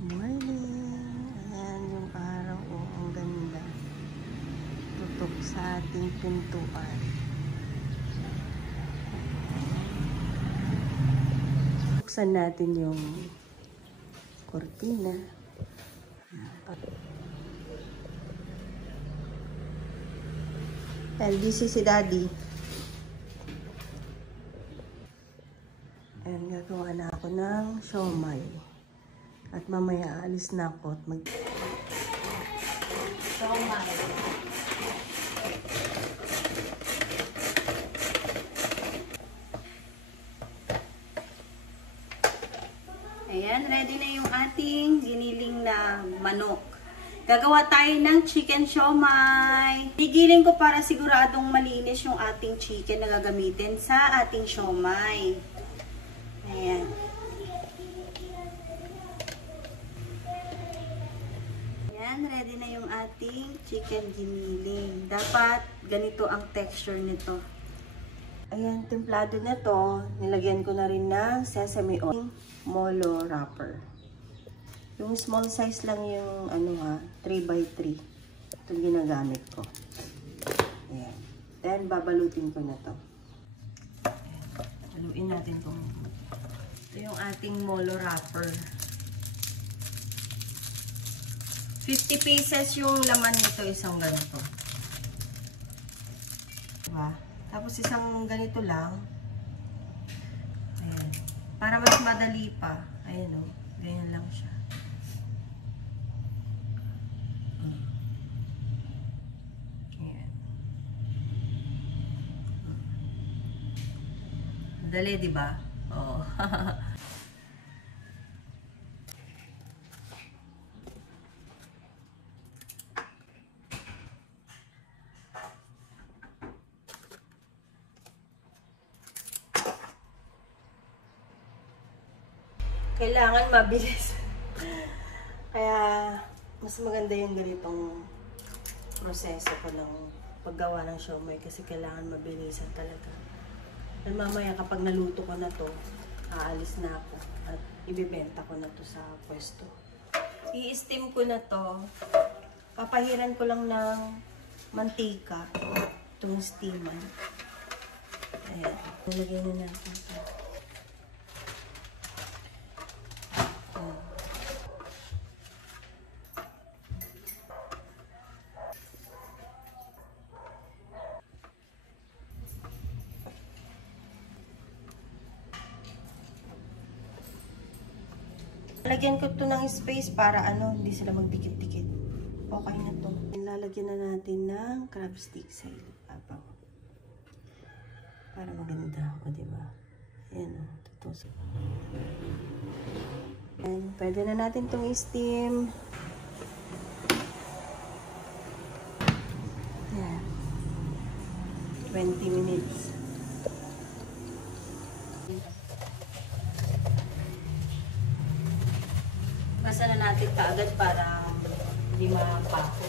Morning! Ayan yung araw. Oh, ang ganda. Tutok sa ating pintuan. Buksan natin yung kortina. And this is si Daddy. Ayan, gagawa na ako ng siomai. At mamaya alis na ako at siomai. Ayan, ready na yung ating giniling na manok. Gagawa tayo ng chicken siomai. Gigiling ko para siguradong malinis yung ating chicken na gagamitin sa ating siomai. Ayan. Ayan, ready na yung ating chicken giniling. Dapat ganito ang texture nito. Ayan, templado na to. Nilagyan ko na rin ng sesame oil. Molo wrapper. Yung small size lang yung 3x3. Itong ginagamit ko. Ayan. Then, babalutin ko na to. Haluin natin itong. Ito yung ating molo wrapper. 50 pieces yung laman nito, isang ganito. Diba? Tapos isang ganito lang. Ayan. Para mas madali pa. Ayan o. Ganyan lang siya. Ayan. Madali, diba? Oo. Kailangan mabilis. Kaya, mas maganda yung ganitong proseso ko ng paggawa ng siomai kasi kailangan mabilisan talaga. At mamaya kapag naluto ko na to, aalis na ako at ibibenta ko na to sa pwesto. I-steam ko na to. Papahiran ko lang ng mantika itong steaman. Ayan. Nilagay na natin ito. Lagyan ko to ng space para hindi sila magdikit-dikit. Okay na to. Lalagyan na natin ng crab stick sa ibabaw. Para maganda. O, diba? Ayan o. Tutusok. And pwede na natin itong steam. Ayan. 20 minutes. Basa na natin kaagad para hindi mapako.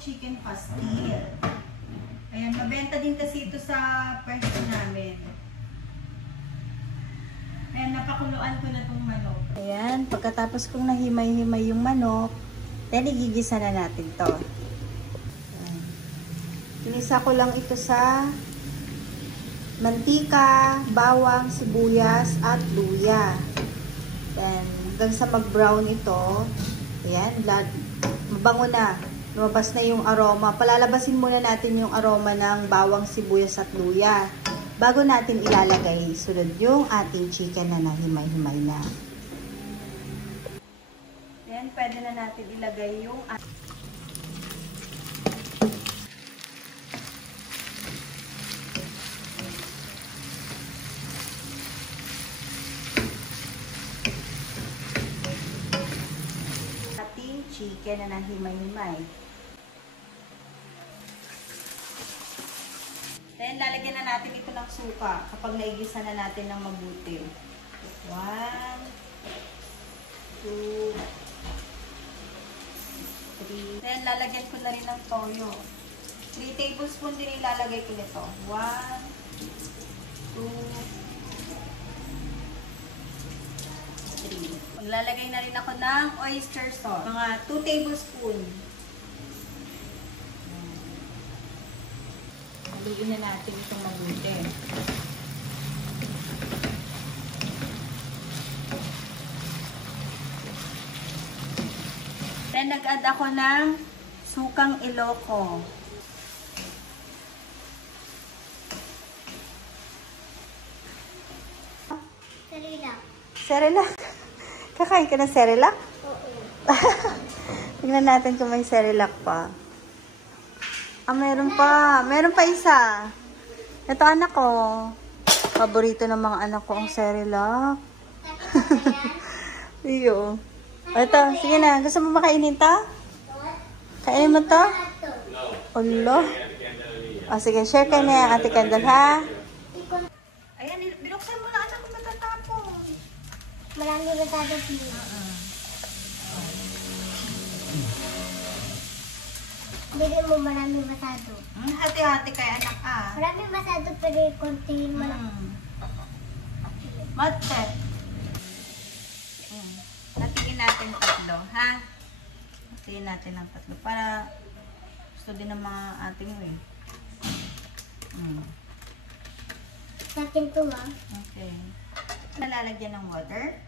Chicken pastil. Ayan, mabenta din kasi ito sa pwesto namin. Ayan, napakuluan ko na itong manok. Ayan, pagkatapos kong nahimay-himay yung manok, then igigisa na natin to. Ayan. Tinisa ko lang ito sa mantika, bawang, sibuyas, at luya. Then, hanggang sa mag-brown ito, ayan, mabango na. Lumabas na yung aroma. Palalabasin muna natin yung aroma ng bawang, sibuyas at luya bago natin ilalagay sunod yung ating chicken na nahimay-himay na. Then, pwede na natin ilagay yung ating chicken na nahimay-himay. Then, lalagyan na natin ito ng suka kapag naigisa na natin ng mabuti. 1, 2, 3. Then, lalagyan ko na rin ng toyo. 3 tablespoon din ilalagay ko nito. 1, 2, 3. Maglalagay na rin ako ng oyster sauce. Mga 2 tablespoon. Haluin na natin itong mabuti. Then, nag-add ako ng sukang Ilocos. Cerelac. Cerelac. Kakain ka ng Cerelac? Oo. Tingnan natin kung may Cerelac pa. Ah, meron pa. Meron pa isa. Ito anak ko. Paborito ng mga anak ko ang Cerelac. Iyo. Ito, sige na. Gusto mo makainin to? Kainin mo to? Ulo. O sige, share ka na Ate Kendall, ha? Ayan, binuksan mo na anak ko matatapon. Marami ba tayo dito? Bili mo marami masado. Hati-hati kay anak Marami masado pero konti malaki. Matset. Hatiin natin tatlo, ha? Hatiin natin ng tatlo para gusto din ng mga ating mo eh. Sa akin to, ma. Okay. Nalalagyan ng water?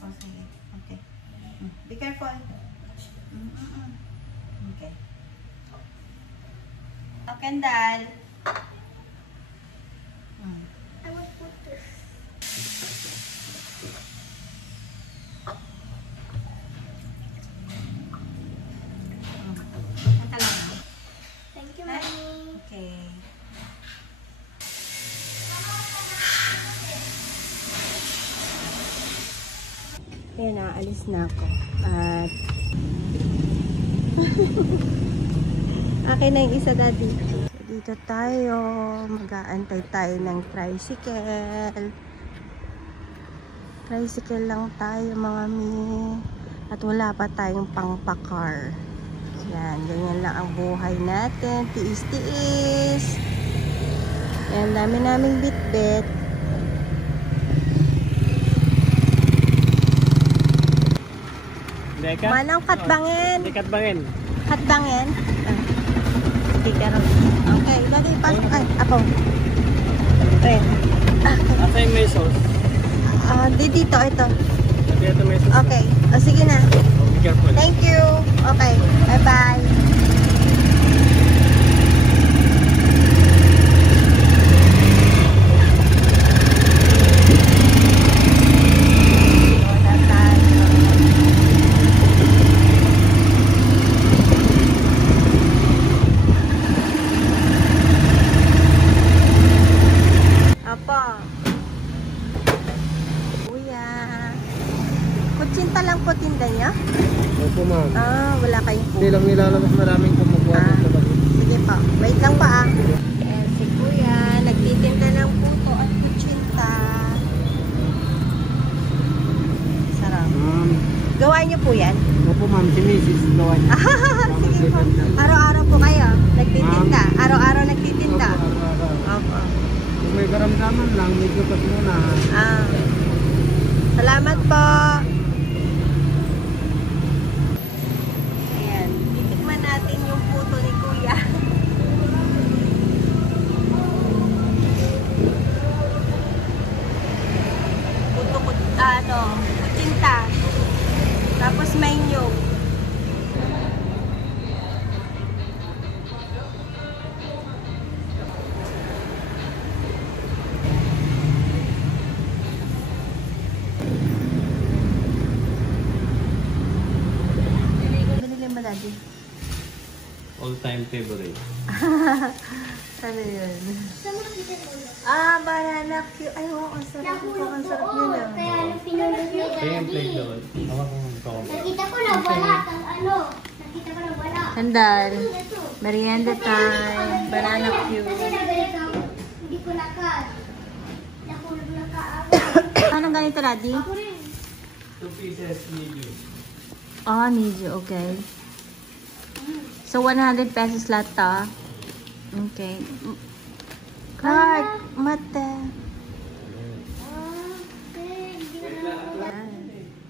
Oh, sige. Okay. Be careful. Okay. Kendall. Ang putus. Ito lang. Thank you, Mommy. Okay. Kaya naalis na ako. At akin na yung isa dati. Dito tayo. Mag-aantay tayo ng tricycle. Tricycle lang tayo mga mi. At wala pa tayong pang-pakar. Yan. Ganyan lang ang buhay natin. Tiis-tiis. Yan. Dami naming bit-bit. Manang katbangin. Katbangin. Katbangin. Sticker. Okay, lagi pasok. Ay, ako. Okay. Asa yung may sauce? Dito, ito. Dito may sauce. Okay. O, sige na. Oh, be careful. Thank you. Okay. Bye-bye. Kutsinta lang po tinda niya? Opo, ma'am. Wala kayong Hindi lang nilalabas maraming kumukuha sa bagay. Sige pa. Wait lang pa Ayan si Kuya. Nagtitinda ng puto at kutsinta. Sarap. Gawa niyo po yan? Opo, ma'am. Si Mrs. Gawan. Sige po. Araw-araw po kayo? Nagtitinda? Araw-araw nagtitinda? Opo. Kung may karamdaman lang, medyo pas muna. Salamat po. Ayan. Titikman natin yung puto ni Kuya. Puto kutsinta. Tapos may nyug. Daddy? All-time favorite. Ano yun? Saan mo nakita mo? Banana cue. Ay, wow, ang sarap. Nahulog Ang sarap ko. nila. Kaya nung pinulog ni Kaya yung plate Daddy. doon. Hawak mo ito. Nakita ko na wala. Nakita ko na wala. Sandal. Ito. Merienda time. Banana cue. Kasi nagalit ako. Hindi ko nakal. Nahulog na kaagad. Anong ganito, Daddy? Ako rin. 2 pieces medium. Medyo. Okay. So, 100 pesos lahat to. Okay. Card. Mata. Yan.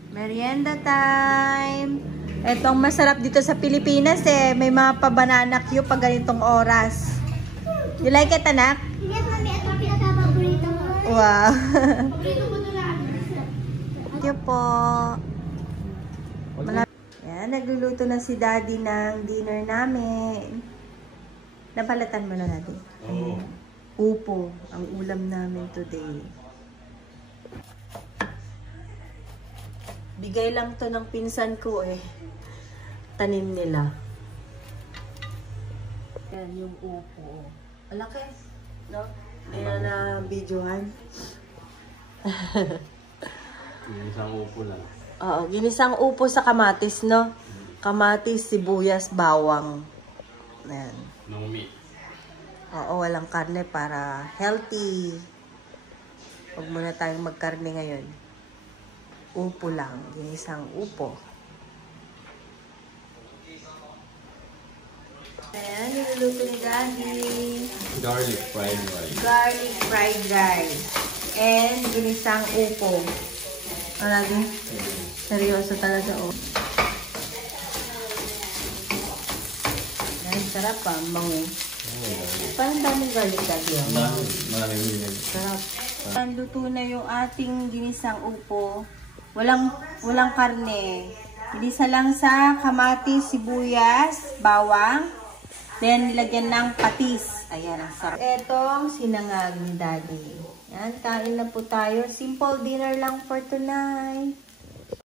Merienda time. Etong masarap dito sa Pilipinas may mga pa-banana queue pag ganitong oras. You like it, anak? Yes, mami. Ito ang pinaka-paborito ko. Wow. Paborito ko ito lang. Thank you po. Yan, nagluluto na si Daddy ng dinner namin. Napalatan mo na, Daddy? Oo. Upo, ang ulam namin today. Bigay lang to ng pinsan ko Tanim nila. Yan yung upo. Malaki, no? Kaya na videohan. Yung isang upo lang. Oo, ginisang upo sa kamatis, no? Kamatis, sibuyas, bawang. Ayan. No meat. Oo, walang karne para healthy. Huwag muna tayong magkarne ngayon. Upo lang. Ginisang upo. Ayan, niluluto ni Daddy. Garlic fried rice. Garlic fried rice. And ginisang upo. Ano lagi? Seryoso talaga, Ay, sarap mango. Parang daming garlic Daddy, Maraming hilig. Sarap. Luto na yung ating ginisang upo. Walang karne. Ginisa lang sa kamatis, sibuyas, bawang. Then, nilagyan ng patis. Ayan, ang sarap. Etong sinangag ni Daddy. Yan, kain na po tayo. Simple dinner lang for tonight.